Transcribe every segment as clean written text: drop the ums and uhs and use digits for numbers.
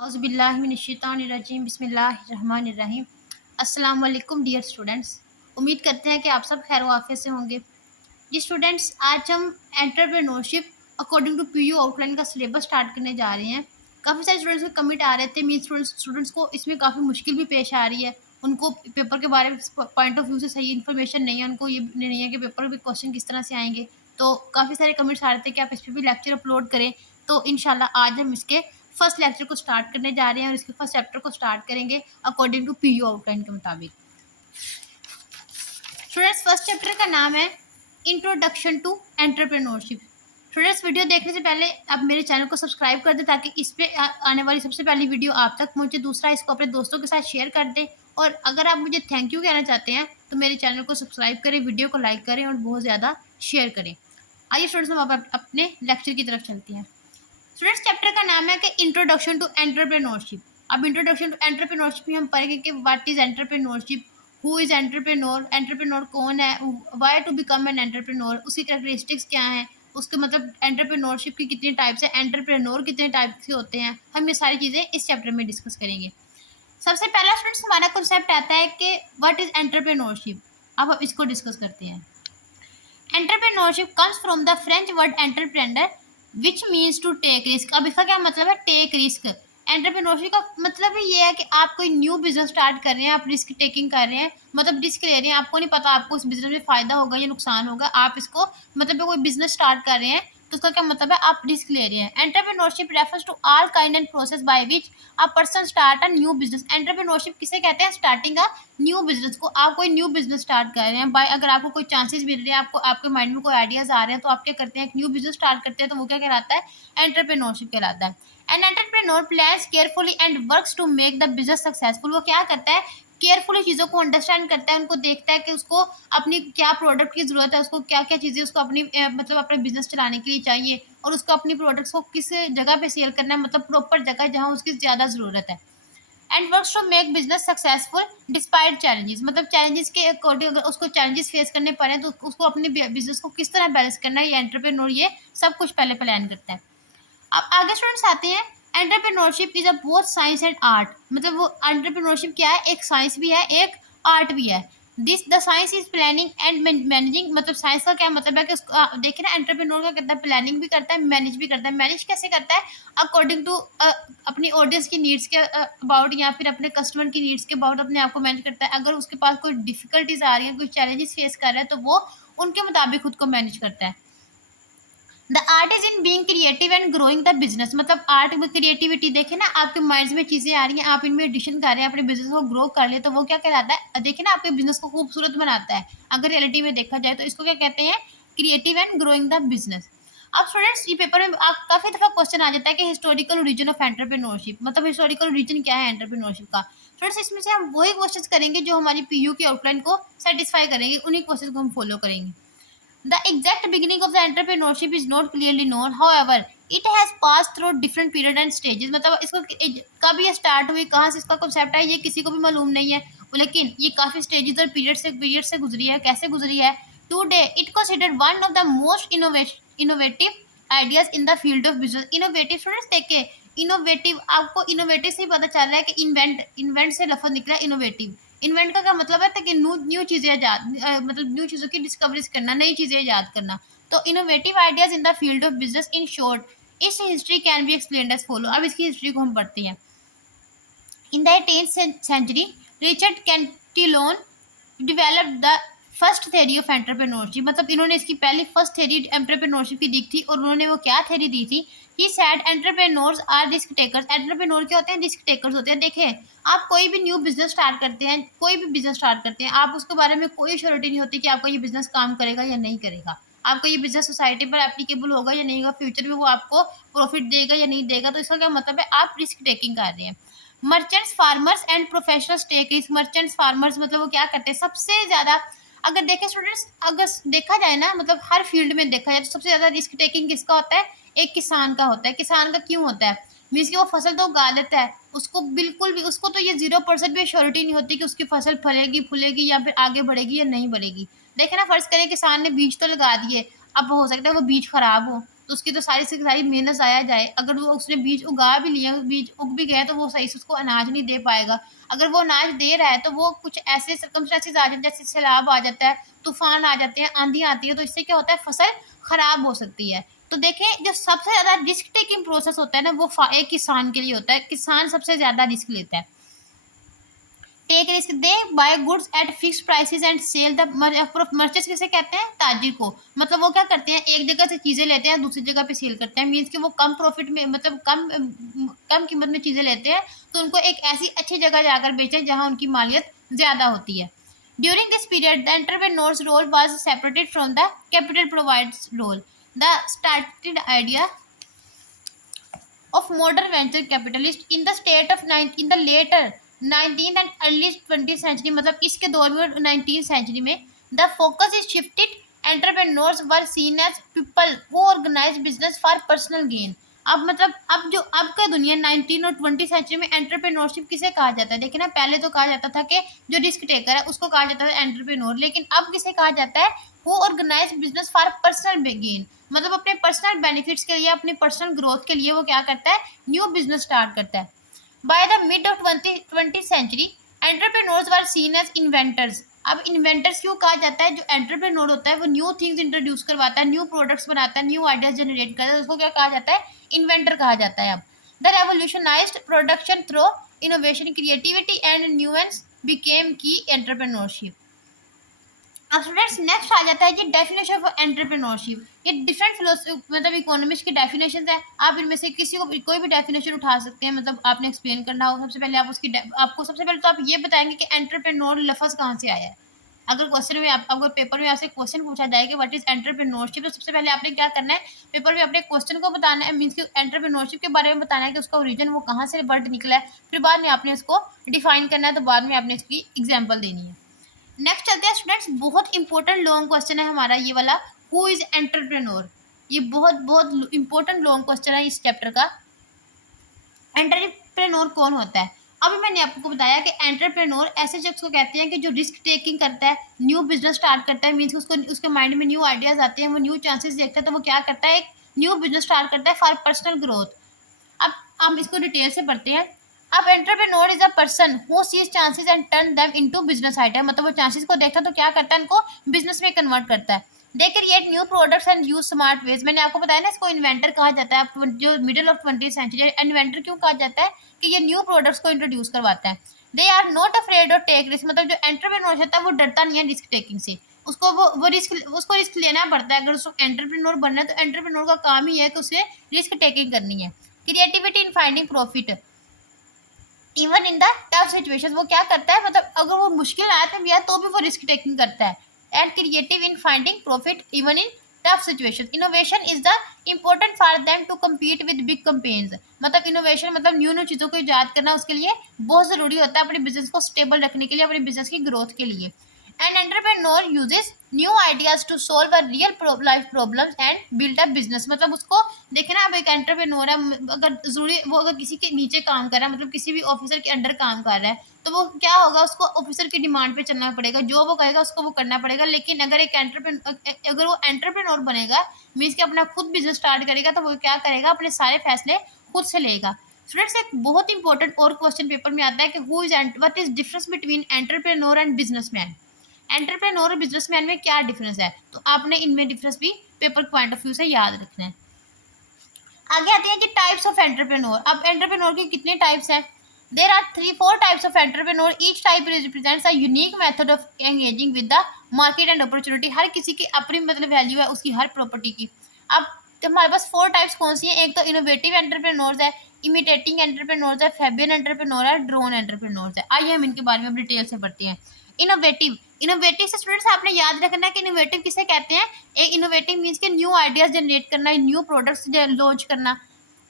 औज़ुबिल्लाहिमिनश्शैतानिर्रजीम बिस्मिल्लाहिर्रहमानिर्रहीम। अस्सलाम वालेकुम डियर स्टूडेंट्स। उम्मीद करते हैं कि आप सब खैर वाफ़ियत से होंगे। जी स्टूडेंट्स, आज हम entrepreneurship according to PU outline का सिलेबस स्टार्ट करने जा रहे हैं। काफ़ी सारे स्टूडेंट्स के कमिट आ रहे थे, मीन स्टूडेंट्स को इसमें काफ़ी मुश्किल भी पेश आ रही है। उनको पेपर के बारे में पॉइंट ऑफ व्यू से सही इन्फॉर्मेशन नहीं है, उनको ये नहीं है कि पेपर में क्वेश्चन किस तरह से आएँगे। तो काफ़ी सारे कमिट्स आ रहे थे कि आप इस पे भी लेक्चर अपलोड करें। तो इंशाल्लाह आज हम इसके फर्स्ट लेक्चर को स्टार्ट करने जा रहे हैं और इसके फर्स्ट चैप्टर को स्टार्ट करेंगे अकॉर्डिंग टू पीयू आउटलाइन के मुताबिक। स्टूडेंट्स, फर्स्ट चैप्टर का नाम है introduction to entrepreneurship. Students, video देखने से पहले आप मेरे चैनल को सब्सक्राइब कर दें ताकि इस पे आने वाली सबसे पहली वीडियो आप तक पहुंचे। दूसरा, इसको अपने दोस्तों के साथ शेयर कर दें और अगर आप मुझे थैंक यू कहना चाहते हैं तो मेरे चैनल को सब्सक्राइब करें, वीडियो को लाइक करें और बहुत ज़्यादा शेयर करें। आइए स्टूडेंट्स, हम अब अपने लेक्चर की तरफ चलते हैं। स्टूडेंट्स, चैप्टर का नाम है कि इंट्रोडक्शन टू एंटरप्रेन्योरशिप। अब इंट्रोडक्शन टू एंटरप्रेन्योरशिप में हम पढ़ेंगे कि what is entrepreneurship, who is entrepreneur, entrepreneur कौन है, why to become an entrepreneur, उसकी कैरेक्टरिस्टिक्स क्या हैं, उसके मतलब एंटरप्रेन्योरशिप की कितनी टाइप्स है, एंटरप्रेन्योर कितने टाइप के होते हैं। हम ये सारी चीज़ें इस चैप्टर में डिस्कस करेंगे। सबसे पहला स्टूडेंट्स हमारा कॉन्सेप्ट आता है कि व्हाट इज एंटरप्रेन्योरशिप। अब हम इसको डिस्कस करते हैं। Entrepreneurship comes from the French word entrepreneur which means to take risk. अब इसका क्या मतलब है? Take risk. एंटरप्रेन्योरशिप का मतलब ही ये है कि आप कोई न्यू बिजनेस स्टार्ट कर रहे हैं, आप रिस्क टेकिंग कर रहे हैं, मतलब रिस्क ले रहे हैं। आपको नहीं पता आपको इस बिजनेस में फायदा होगा या नुकसान होगा, आप इसको मतलब कोई बिजनेस स्टार्ट कर रहे हैं तो उसका क्या मतलब है? आप रिस्क ले रहे हैं। Entrepreneurship refers to all kind and process by which a person start a new business. Entrepreneurship किसे कहते हैं? स्टार्टिंग अ न्यू बिजनेस को। आप कोई न्यू बिजनेस स्टार्ट कर रहे हैं बाय, अगर आपको कोई चांसेस मिल रहे हैं, आपको आपके माइंड में कोई आइडियाज आ रहे हैं तो आप क्या करते हैं? एक न्यू बिजनेस स्टार्ट करते हैं, तो वो क्या कहलाता है? एंटरप्रेन्योरशिप कहलाता है। An entrepreneur plans carefully and works to make the business successful. वो क्या करता है? केयरफुली चीज़ों को अंडरस्टैंड करता है, उनको देखता है कि उसको अपनी क्या प्रोडक्ट की ज़रूरत है, उसको क्या क्या चीज़ें उसको अपनी मतलब अपने बिजनेस चलाने के लिए चाहिए और उसको अपनी प्रोडक्ट्स को किस जगह पे सेल करना है, मतलब प्रॉपर जगह जहाँ उसकी ज़्यादा ज़रूरत है। And works to make business successful despite challenges. मतलब चैलेंजेस के अकॉर्डिंग अगर उसको चैलेंजेस फेस करने पड़े तो उसको अपने बिजनेस को किस तरह बैलेंस करना है, ये एंटरप्रेन्योर ये सब कुछ पहले प्लान करता है। अब आगे स्टूडेंट्स आते हैं। Entrepreneurship is a both science and art. मतलब वो एंटरप्रेन्योरशिप क्या है? एक साइंस भी है, एक आर्ट भी है। This the science is planning and managing. मतलब साइंस का क्या मतलब है कि उसको देखिए ना, एंटरप्रेन्योर क्या करता है? प्लानिंग भी करता है, मैनेज भी करता है। मैनेज कैसे करता है? अकॉर्डिंग टू अपनी ऑडियंस की नीड्स के अबाउट या फिर अपने कस्टमर की नीड्स के अबाउट अपने आप को मैनेज करता है। अगर उसके पास कोई डिफिकल्टीज आ रही है, कोई चैलेंजेस फेस कर रहा है तो वो उनके मुताबिक खुद को मैनेज करता है। The art is in being creative and growing the business. मतलब आर्ट में क्रिएटिविटी देखे ना, आपके माइंड में चीजें आ रही हैं, आप इनमें एडिशन कर रहे हैं, अपने बिजनेस को ग्रो कर ले तो वो क्या कहलाता है? देखिए ना, आपके बिजनेस को खूबसूरत बनाता है। अगर रियलिटी में देखा जाए तो इसको क्या कहते हैं? Creative and growing the business. अब स्टूडेंट्स, ये पेपर में आप काफी दफा क्वेश्चन आ जाता है कि हिस्टोरिकल ओरिजिन ऑफ एंटरप्रेन्योरशिप। मतलब हिस्टोरिकल ओरिजिन क्या है एंटरप्रेन्योरशिप का? स्टूडेंट्स, इसमें से हम वही क्वेश्चन करेंगे जो हमारी पीयू की आउटलाइन को सेटिस्फाई करेंगे, उन्हीं क्वेश्चन को हम फॉलो करेंगे। The exact beginning of the entrepreneurship is not clearly known. However, it has passed through different period and stages. मतलब इसको कब ये स्टार्ट हुई, कहाँ से इसका कॉन्सेप्ट है, ये किसी को भी मालूम नहीं है, लेकिन ये काफी स्टेजेस और पीरियड से गुजरी है। कैसे गुजरी है? Today it considered one of the most innovative ideas in the field of business. Innovative students देखिए, इनोवेटिव आपको इनोवेटिव से ही पता चल रहा है कि इन्वेंट से लफ्ज निकला इनोवेटिव। इन्वेंट का क्या मतलब है? कि न्यू न्यू चीजें मतलब न्यू चीजों की डिस्कवरीज करना, नई चीजें ईजाद करना। तो innovative ideas in the field of business in short इस history can be explained as follow. अब इसकी हिस्ट्री को हम पढ़ते हैं। In the 18th century, Richard Cantillon developed the first theory of entrepreneurship. मतलब इन्होंने इसकी पहली फर्स्ट थ्योरी एंटरप्रेन्योरशिप की दी थी और उन्होंने वो क्या थ्योरी दी थी? He said entrepreneurs are risk takers. Entrepreneur क्या होते हैं? रिस्क टेकर्स होते हैं। देखिए, आप कोई भी न्यू बिजनेस स्टार्ट करते हैं, कोई भी बिजनेस स्टार्ट करते हैं, आप उसके बारे में कोई श्योरिटी नहीं होती कि आपका ये बिजनेस काम करेगा या नहीं करेगा, आपका ये बिजनेस सोसाइटी पर एप्लीकेबल होगा या नहीं होगा, फ्यूचर में वो आपको प्रॉफिट देगा या नहीं देगा। तो इसका क्या मतलब है? आप रिस्क टेकिंग कर रहे हैं। Merchants, farmers and professional take risk. Merchants, farmers मतलब वो क्या करते हैं? सबसे ज्यादा अगर देखें स्टूडेंट्स, अगर देखा जाए ना, मतलब हर फील्ड में देखा जाए तो सबसे ज्यादा रिस्क टेकिंग किसका होता है? एक किसान का होता है। किसान का क्यों होता है? मीन्स कि वो फसल तो उगा लेता है, उसको बिल्कुल भी, उसको तो ये 0% भी श्योरिटी नहीं होती कि उसकी फसल फलेगी फूलेगी या फिर आगे बढ़ेगी या नहीं बढ़ेगी। देखे ना, फर्ज करें किसान ने बीज तो लगा दिए, अब हो सकता है वो बीज खराब हो, तो उसकी तो सारी से सारी मेहनत ज़ाया जाए। अगर वो उसने बीज उगा भी लिया, बीज उग भी गया, तो वो सही से उसको अनाज नहीं दे पाएगा। अगर वो अनाज दे रहा है तो वो कुछ ऐसे सर्कमस्टेंसेस आ जाते हैं, जैसे सैलाब आ जाता है, तूफान आ जाते हैं, आंधी आती है, तो इससे क्या होता है, फसल खराब हो सकती है। तो देखें, जो सबसे ज़्यादा रिस्क टेकिंग प्रोसेस होता है ना, वो एक किसान के लिए होता है। किसान सबसे ज़्यादा रिस्क लेता है। Take risk, they buy goods at fixed prices and sell the merchants, किसे कहते हैं, ताजिर को। मतलब वो क्या करते हैं, एक जगह से चीजें लेते हैं, दूसरी जगह पे सेल करते हैं। मींस कि वो कम प्रॉफिट में, मतलब कम कीमत में चीजें लेते हैं, तो उनको एक ऐसी अच्छी जगह जाकर बेचें जहां उनकी मालियत ज्यादा होती है। During this period the entrepreneur's role was separated from the capital providers role. The started idea of modern venture capitalists in the state of in the later 19th and early 20th century, मतलब इसके दौर में 19th century में the focus is shifted. Entrepreneurs were seen as people who organize business for personal gain. अब मतलब अब का दुनिया 19 और 20 सेंचुरी में एंटरप्रेन्योरशिप किसे कहा जाता है, देखिए ना, पहले तो कहा जाता था कि जो रिस्क टेकर है उसको कहा जाता था एंटरप्रेन्योर, लेकिन अब किसे कहा जाता है, who organise business for personal gain. मतलब अपने पर्सनल बेनिफिट्स के लिए, अपने पर्सनल ग्रोथ के लिए वो क्या करता है, न्यू बिजनेस स्टार्ट करता है। By the mid of 20th century entrepreneurs were seen as inventors. अब इन्वेंटर्स क्यों कहा जाता है, जो एंटरप्रेन्योर होता है वो न्यू थिंग्स इंट्रोड्यूस करवाता है, न्यू प्रोडक्ट्स बनाता है, न्यू आइडियाज जनरेट करता है, उसको क्या कहा जाता है, इन्वेंटर कहा जाता है। अब the revolutionised production through innovation, creativity and nuance became key entrepreneurship. अब स्टूडेंट्स नेक्स्ट आ जाता है जी डेफिनेशन ऑफ एंटरप्रेन्योरशिप। ये डिफरेंट मतलब इकोनॉमिक्स की डेफिनेशन है। आप इनमें से किसी को कोई भी डेफिनेशन उठा सकते हैं, मतलब आपने एक्सप्लेन करना हो। सबसे पहले आप उसकी आपको सबसे पहले तो आप ये बताएंगे कि एंटरप्रेन्योर लफ्ज कहाँ से आया है। अगर क्वेश्चन में अगर पेपर में आपसे क्वेश्चन पूछा जाए कि व्हाट इज एंटरप्रेन्योरशिप, तो सबसे पहले आपने क्या करना है, पेपर में अपने क्वेश्चन को बताना है, मीन्स कि एंटरप्रेन्योरशिप के बारे में बताना है कि उसका ओरिजिन वो कहाँ से वर्ड निकला है। फिर बाद में आपने इसको डिफाइन करना है, तो बाद में आपने इसकी एग्जाम्पल देनी है। नेक्स्ट चलते हैं स्टूडेंट्स, बहुत इंपॉर्टेंट लॉन्ग क्वेश्चन है हमारा ये वाला, हु इज एंटरप्रेन्योर। ये बहुत बहुत इंपॉर्टेंट लॉन्ग क्वेश्चन है इस चैप्टर का। एंटरप्रेन्योर कौन होता है। अभी मैंने आपको बताया कि एंटरप्रेन्योर ऐसे शख्स को कहते हैं कि जो रिस्क टेकिंग करता है, न्यू बिजनेस स्टार्ट करता है, मीन्स उसको उसके माइंड में न्यू आइडियाज आते हैं, वो न्यू चांसेस देखता है, तो वो क्या करता है, एक न्यू बिजनेस स्टार्ट करता है फॉर पर्सनल ग्रोथ। अब हम इसको डिटेल से पढ़ते हैं। अब entrepreneur is a person who seize chances and turn them into business idea. मतलब वो चांसेस को देखता है तो क्या करता है, इनको बिजनेस में कन्वर्ट करता है। They create new products and use smart ways. मैंने आपको बताया ना, इसको इन्वेंटर कहा जाता है। जो middle of 20th century inventor क्यों कहा जाता है, कि ये न्यू प्रोडक्ट्स को इंट्रोड्यूस करवाता है। They are not afraid of take risk. मतलब जो एंटरप्रेन्योर होता है वो डरता नहीं है रिस्क टेकिंग से। उसको रिस्क लेना पड़ता है। अगर उसको एंटरप्रेन्योर बनना है तो एंटरप्रेन्योर का काम ही है कि उसे रिस्क टेकिंग करनी है। Creativity in finding profit even in the tough situation. वो क्या करता है, मतलब अगर वो मुश्किल आया तो भी तो भी वो रिस्क टेकिंग करता है। And creative in finding profit even in tough situation. Innovation is the important for them to compete with big companies. मतलब इनोवेशन मतलब न्यू न्यू चीज़ों को ईजाद करना उसके लिए बहुत ज़रूरी होता है, अपने बिजनेस को स्टेबल रखने के लिए, अपने बिजनेस की ग्रोथ के लिए। An entrepreneur uses new ideas to solve a real life problems and build a business। मतलब उसको देखे ना, अब एक एंटरप्रेन्योर है, अगर जरूरी वो अगर किसी के नीचे काम कर रहा है, मतलब किसी भी ऑफिसर के अंडर काम कर रहा है, तो वो क्या होगा, उसको ऑफिसर की डिमांड पे चलना पड़ेगा, जो वो कहेगा उसको वो करना पड़ेगा। लेकिन अगर अगर वो एंटरप्रेन्योर बनेगा, मीन्स कि अपना खुद बिजनेस स्टार्ट करेगा, तो वो क्या करेगा, अपने सारे फैसले खुद से लेगा। स्टूडेंट्स, एक बहुत इंपॉर्टेंट और क्वेश्चन पेपर में आता है कि who is what is difference between entrepreneur and businessman. Entrepreneur और बिजनेसमैन में क्या डिफरेंस है, तो आपने इनमें डिफरेंस भी पेपर पॉइंट ऑफ व्यू से याद रखना है। आगे आते हैं कि टाइप्स ऑफ एंटरप्रेन्योर। अब एंटरप्रेन्योर के कितने टाइप्स हैं, there are 4 types of entrepreneur. Each type represents a unique method of engaging with the market and opportunity. हर किसी की अपनी मतलब वैल्यू है उसकी हर प्रॉपर्टी की। अब तो हमारे पास 4 टाइप्स कौन सी है, एक तो इनोवेटिव एंटरप्रेन्योर्स है, इमिटेटिंग एंटरप्रेन्योर्स है, फेबियन एंटरप्रेन्योर है, ड्रोन एंटरप्रेन्योर्स है। आइए हम इनके बारे में डिटेल से पढ़ते हैं। इनोवेटिव, इनोवेटिव से स्टूडेंट्स आपने याद रखना है कि इनोवेटिव किसे कहते हैं। एक इनोवेटिव मीन्स के न्यू आइडियाज जनरेट करना, न्यू प्रोडक्ट्स लॉन्च करना।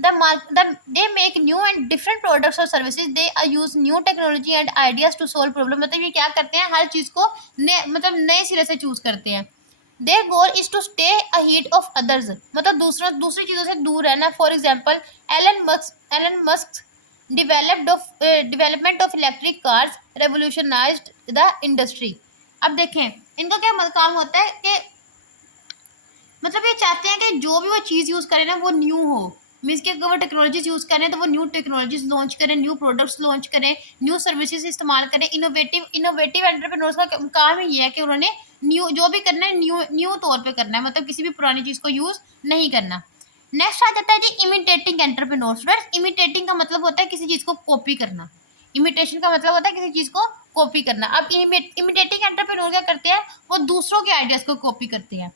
They make new and different products or services. They use new technology and ideas to solve problem। मतलब ये क्या करते हैं, हर चीज को मतलब नए सिरे से चूज करते हैं। Their goal is to stay ahead of others। मतलब दूसरी चीजों से दूर रहना। For example Elon Musk development of electric cars revolutionised the industry. अब देखें इनका क्या काम होता है कि मतलब ये चाहते हैं कि जो भी वो चीज़ यूज़ करें ना वो न्यू हो। मीन्स कि अगर वो टेक्नोलॉजीज़ यूज़ करें तो वो न्यू टेक्नोलॉजीज़ लॉन्च करें, न्यू प्रोडक्ट्स लॉन्च करें, न्यू सर्विसेज इस्तेमाल करें। इनोवेटिव इनोवेटिव एंटरप्रेन्योर्स का काम ही ये है कि उन्होंने न्यू जो भी करना है न्यू न्यू तौर पे करना है, मतलब किसी भी पुरानी चीज़ को यूज़ नहीं करना। नेक्स्ट आ जाता है जी इमिटेटिंग एंटरप्रेन्योर्स। फ्रेंड्स इमिटेटिंग का मतलब होता है किसी चीज़ को कॉपी करना। इमिटेशन का मतलब होता है किसी चीज़ को कॉपी करना। अब इमिटेटिंग एंटरप्रेन्योर क्या करते हैं, वो दूसरों के आइडियाज़ को कॉपी करते हैं।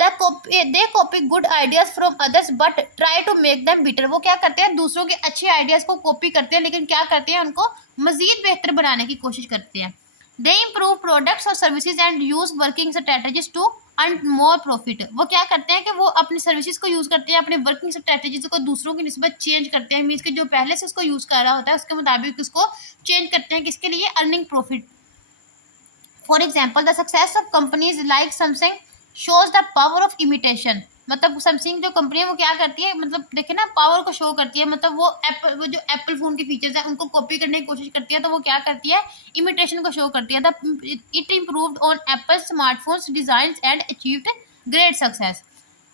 They copy good ideas from others but try to make them better. वो क्या करते हैं, दूसरों के अच्छे आइडियाज को कॉपी करते हैं, लेकिन क्या करते हैं, उनको मजीद बेहतर बनाने की कोशिश करते हैं। दे इम्प्रूव प्रोडक्ट्स और services and use working strategies to earn more profit. वो क्या करते हैं कि वो अपनी सर्विसेज को यूज करते हैं, अपने वर्किंग स्ट्रेटजीज को दूसरों की निस्बत चेंज करते हैं। मीन्स कि जो पहले से उसको यूज कर रहा होता है उसके मुताबिक उसको चेंज करते हैं, किसके लिए, earning profit. For example the success of companies like Samsung shows the power of imitation. मतलब सैमसंग जो कंपनी है वो क्या करती है, मतलब देखे ना, पावर को शो करती है। मतलब वो जो एप्पल फोन के फीचर्स हैं उनको कॉपी करने की कोशिश करती है, तो वो क्या करती है, इमिटेशन को शो करती है। It improved on Apple smartphones design and achieved great success.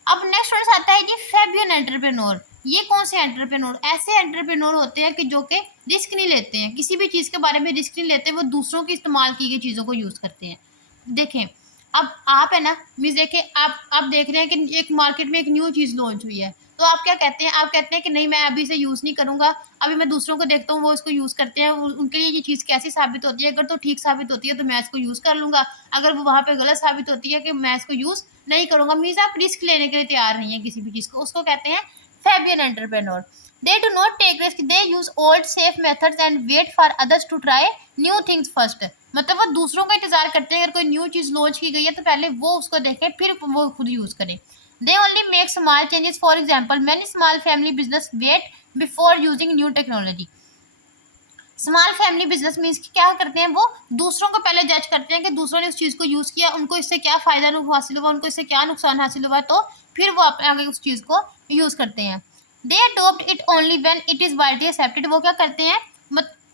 अब नेक्स्ट वर्ड आता है जी फेबियन एंटरप्रेन्योर। ये कौन से एंटरप्रेन्योर, ऐसे एंटरप्रेन्योर होते हैं कि जो कि रिस्क नहीं लेते हैं, किसी भी चीज़ के बारे में रिस्क नहीं लेते, वो दूसरों की इस्तेमाल की गई चीज़ों को यूज़ करते हैं। देखें, अब आप है ना, मीन्स देखें, आप देख रहे हैं कि एक मार्केट में एक न्यू चीज़ लॉन्च हुई है, तो आप क्या कहते हैं, आप कहते हैं कि नहीं मैं अभी इसे यूज़ नहीं करूँगा, अभी मैं दूसरों को देखता हूँ वो इसको यूज़ करते हैं, उनके लिए ये चीज़ कैसी साबित होती है, अगर तो ठीक साबित होती है तो मैं इसको यूज़ कर लूँगा, अगर वो वहाँ पे गलत साबित होती है कि मैं इसको यूज़ नहीं करूँगा। मीन्स आप रिस्क लेने के लिए तैयार नहीं है किसी भी चीज़ को, उसको कहते हैं Fabian entrepreneur. They do not take risk, they use old safe methods and wait for others to try new things first. मतलब वो दूसरों का इंतजार करते हैं, अगर कोई न्यू चीज़ लॉन्च की गई है तो पहले वो उसको देखें फिर वो खुद यूज़ करें। They only make small changes, for example many small family business wait before using new technology. Small family business means कि क्या करते हैं, वो दूसरों को पहले जज करते हैं कि दूसरों ने उस चीज़ को यूज़ किया, उनको इससे क्या फ़ायदा हासिल हुआ, उनको इससे क्या नुकसान हासिल हुआ, तो फिर वो आगे उस चीज़ को यूज़ करते हैं। They adopt it only when it is widely accepted. वो क्या करते हैं,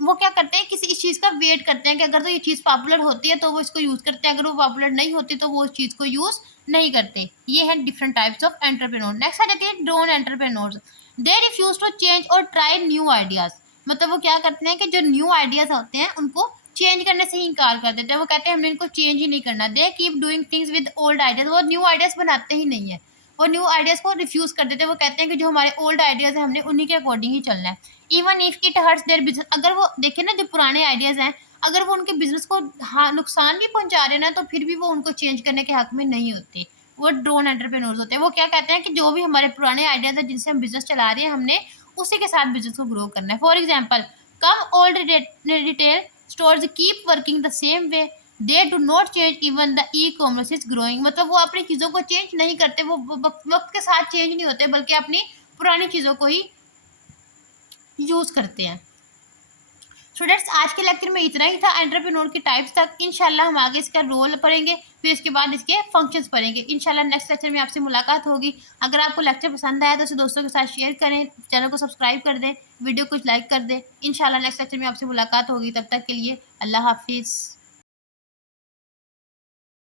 वो क्या करते हैं, किसी इस चीज़ का वेट करते हैं कि अगर तो ये चीज़ पॉपुलर होती है तो वो इसको यूज़ करते हैं, अगर वो पॉपुलर नहीं होती तो वो उस चीज़ को यूज़ नहीं करते। ये है different types of entrepreneur. Next आ जाती है drone entrepreneurs. They refuse to change और ट्राई न्यू आइडियाज़। मतलब वो क्या करते हैं कि जो न्यू आइडियाज़ होते हैं उनको चेंज करने से ही इनकार कर देते हैं। वो कहते हैं हमने इनको चेंज ही नहीं करना। They keep doing things with old ideas. वो न्यू आइडियाज़ बनाते ही नहीं है, वो न्यू आइडियाज़ को रिफ्यूज़ कर देते हैं। वो कहते हैं कि जो हमारे ओल्ड आइडियाज़ हैं हमने उन्हीं के अकॉर्डिंग ही चलना है। Even if it hurts their business. अगर वो देखें ना, जो पुराने आइडियाज़ हैं अगर वो उनके बिजनेस को हाँ नुकसान भी पहुंचा रहे हैं ना, तो फिर भी वो उनको चेंज करने के हक में नहीं होते। वो ड्रोन एंटरप्रेन्योर्स होते हैं। वो क्या कहते हैं कि जो भी हमारे पुराने आइडियाज़ हैं जिनसे हम बिजनेस चला रहे हैं, हमने उसी के साथ बिजनेस को ग्रो करना है। For example come old retail stores keep working the same way, they do not change even the e commerce is growing. मतलब वो अपनी चीज़ों को चेंज नहीं करते, वो वक्त के साथ चेंज नहीं होते, बल्कि अपनी पुरानी चीज़ों को ही यूज़ करते हैं। स्टूडेंट्स आज के लेक्चर में इतना ही था, एंटरप्रेन्योर की टाइप्स तक। इंशाल्लाह हम आगे इसका रोल पढ़ेंगे, फिर इसके बाद इसके फंक्शंस पढ़ेंगे। इंशाल्लाह नेक्स्ट लेक्चर में आपसे मुलाकात होगी। अगर आपको लेक्चर पसंद आया तो उसे दोस्तों के साथ शेयर करें, चैनल को सब्सक्राइब कर दें, वीडियो को लाइक कर दें। इंशाल्लाह नेक्स्ट लेक्चर में आपसे मुलाकात होगी, तब तक के लिए अल्लाह हाफिज़।